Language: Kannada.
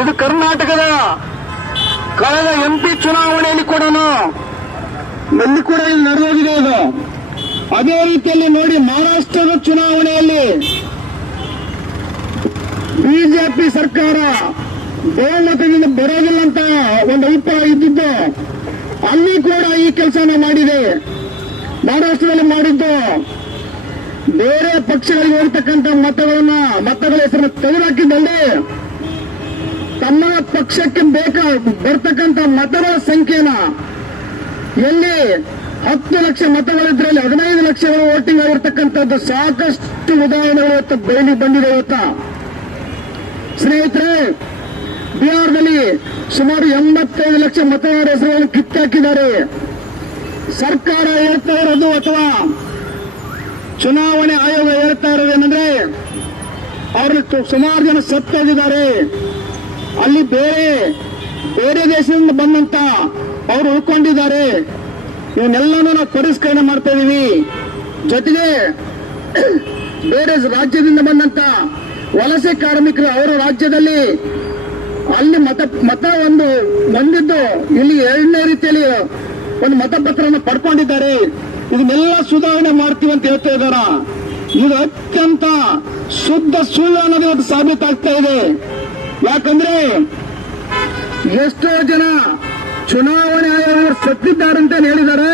ಇದು ಕರ್ನಾಟಕದ ಕಳೆದ ಎಂಪಿ ಚುನಾವಣೆಯಲ್ಲಿ ಕೂಡ ಎಲ್ಲಿ ಕೂಡ ಇಲ್ಲಿ ನಡೆದೋಗಿದೆ ಇದು. ಅದೇ ರೀತಿಯಲ್ಲಿ ನೋಡಿ ಮಹಾರಾಷ್ಟ್ರದ ಚುನಾವಣೆಯಲ್ಲಿ ಬಿಜೆಪಿ ಸರ್ಕಾರ ಬಹುಮತದಿಂದ ಬರೋದಿಲ್ಲ ಅಂತ ಒಂದು ಅಭಿಪ್ರಾಯ ಇದ್ದಿದ್ದು, ಅಲ್ಲಿ ಕೂಡ ಈ ಕೆಲಸನ ಮಾಡಿದೆ. ಮಹಾರಾಷ್ಟ್ರದಲ್ಲಿ ಮಾಡಿದ್ದು ಬೇರೆ ಪಕ್ಷಗಳಿಗೆ ಹೋಗ್ತಕ್ಕಂಥ ಮತಗಳನ್ನ, ಮತಗಳ ಹೆಸರನ್ನು ತೆಗೆದುಹಾಕಿದ್ದಲ್ಲಿ ಪಕ್ಷಕ್ಕೆ ಬೇಕ ಬರ್ತಕ್ಕಂಥ ಮತಗಳ ಸಂಖ್ಯೆನ? ಎಲ್ಲಿ? ಹತ್ತು ಲಕ್ಷ ಮತಗಳಿದ್ರಲ್ಲಿ ಹದಿನೈದು ಲಕ್ಷಗಳು ವೋಟಿಂಗ್ ಆಗಿರ್ತಕ್ಕಂಥದ್ದು ಸಾಕಷ್ಟು ಉದಾಹರಣೆಗಳು ಇವತ್ತು ಬಯಲಿ ಬಂದಿದೆ ಇವತ್ತ. ಸ್ನೇಹಿತರೆ, ಬಿಹಾರದಲ್ಲಿ ಸುಮಾರು ಎಂಬತ್ತೈದು ಲಕ್ಷ ಮತದಾರರ ಹೆಸರುಗಳನ್ನು ಕಿತ್ತಾಕಿದ್ದಾರೆ. ಸರ್ಕಾರ ಹೇಳ್ತಾ ಇರೋದು ಅಥವಾ ಚುನಾವಣೆ ಆಯೋಗ ಹೇಳ್ತಾ ಇರೋದೇನೆಂದ್ರೆ ಅವರು ಸುಮಾರು ಜನ ಸತ್ತೋಗಿದ್ದಾರೆ. ಅಲ್ಲಿ ಬೇರೆ ಬೇರೆ ದೇಶದಿಂದ ಬಂದಂತ ಅವರು ಉಳ್ಕೊಂಡಿದ್ದಾರೆ. ಇವನ್ನೆಲ್ಲನೂ ನಾವು ಪರಿಷ್ಕರಣೆ ಮಾಡ್ತಾ ಇದೀವಿ. ಜೊತೆಗೆ ಬೇರೆ ರಾಜ್ಯದಿಂದ ಬಂದಂತ ವಲಸೆ ಕಾರ್ಮಿಕರು ಅವರ ರಾಜ್ಯದಲ್ಲಿ ಅಲ್ಲಿ ಮತ ಮತ ಒಂದು ಬಂದಿದ್ದು ಇಲ್ಲಿ ಎರಡನೇ ರೀತಿಯಲ್ಲಿ ಒಂದು ಮತಪತ್ರವನ್ನು ಪಡ್ಕೊಂಡಿದ್ದಾರೆ. ಇದನ್ನೆಲ್ಲ ಸುಧಾರಣೆ ಮಾಡ್ತೀವಿ ಅಂತ ಹೇಳ್ತಾ ಇದ್ದಾರ? ಇದು ಅತ್ಯಂತ ಶುದ್ಧ ಸುಳ್ಳು ಅನ್ನೋದು ಸಾಬೀತಾಗ್ತಾ ಇದೆ. ಯಾಕಂದ್ರೆ ಎಷ್ಟೋ ಜನ ಚುನಾವಣೆ ಆಯೋಗ ಸತ್ತಿದ್ದಾರೆ ಅಂತ ಹೇಳಿದ್ದಾರೆ